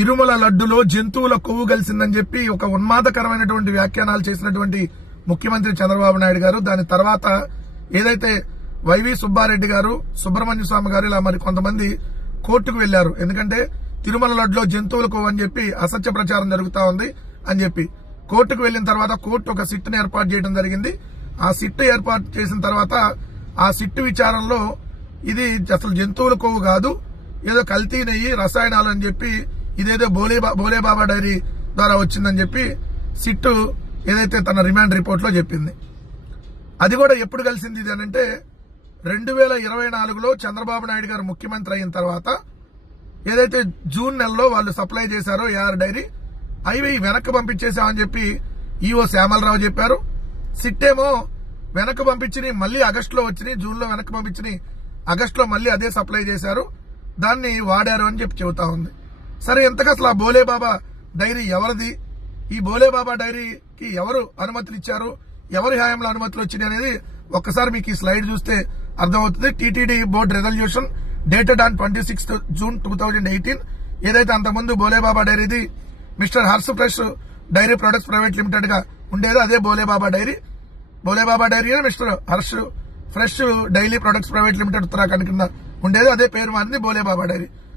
తిరుమల లడ్డులో జంతువుల కొవ్వు కలిసిందని చెప్పి ఒక ఉన్మాదకరమైనటువంటి వ్యాఖ్యానాలు చేసినటువంటి ముఖ్యమంత్రి చంద్రబాబు నాయుడు గారు, దాని తర్వాత ఏదైతే వైవి సుబ్బారెడ్డి గారు, సుబ్రహ్మణ్య స్వామి గారు, ఇలా మరి కొంతమంది కోర్టుకు వెళ్లారు. ఎందుకంటే తిరుమల లడ్డులో జంతువుల కొవ్వు అని చెప్పి అసత్య ప్రచారం జరుగుతా ఉంది అని చెప్పి కోర్టుకు వెళ్లిన తర్వాత కోర్టు ఒక సిట్ను ఏర్పాటు చేయడం జరిగింది. ఆ సిట్ ఏర్పాటు చేసిన తర్వాత ఆ సిట్టు విచారణలో ఇది అసలు జంతువుల కొవ్వు కాదు, ఏదో కల్తీ నెయ్యి, రసాయనాలు అని చెప్పి ఇదేదో బోలేబాబా డైరీ ద్వారా వచ్చిందని చెప్పి సిట్టు ఏదైతే తన రిమాండ్ రిపోర్ట్ లో చెప్పింది. అది కూడా ఎప్పుడు కలిసింది ఇది అంటే 2024లో చంద్రబాబు నాయుడు గారు ముఖ్యమంత్రి అయిన తర్వాత ఏదైతే జూన్ నెలలో వాళ్ళు సప్లై చేశారో ఏఆర్ డైరీ అవి వెనక్కి పంపించేశామని చెప్పి ఈఓ శ్యామలరావు చెప్పారు. సిట్ ఏమో వెనక్కి పంపించి మళ్ళీ ఆగస్టులో వచ్చినాయి, జూన్ లో వెనక్కి పంపించి ఆగస్టులో మళ్ళీ అదే సప్లై చేశారు, దాన్ని వాడారు అని చెప్పి చెబుతా ఉంది. సరే, ఎంతగా అసలు ఆ బోలేబాబా డైరీ ఎవరిది, ఈ బోలేబాబా డైరీకి ఎవరు అనుమతులు ఇచ్చారు, ఎవరి హయాంలో అనుమతులు వచ్చినాయి అనేది ఒక్కసారి మీకు ఈ స్లైడ్ చూస్తే అర్థమవుతుంది. TTD board resolution dated on 26 June 2018. ఏదైతే అంతకుముందు బోలేబాబా డైరీది mister Harsh fresh dairy products private limited గా ఉండేదో అదే Bholebaba dairy. Bholebaba dairy mister Harsh fresh dairy products private limited Uttarakhand కింద ఉండేది, అదే పేరు మారింది బోలేబాబా డైరీ.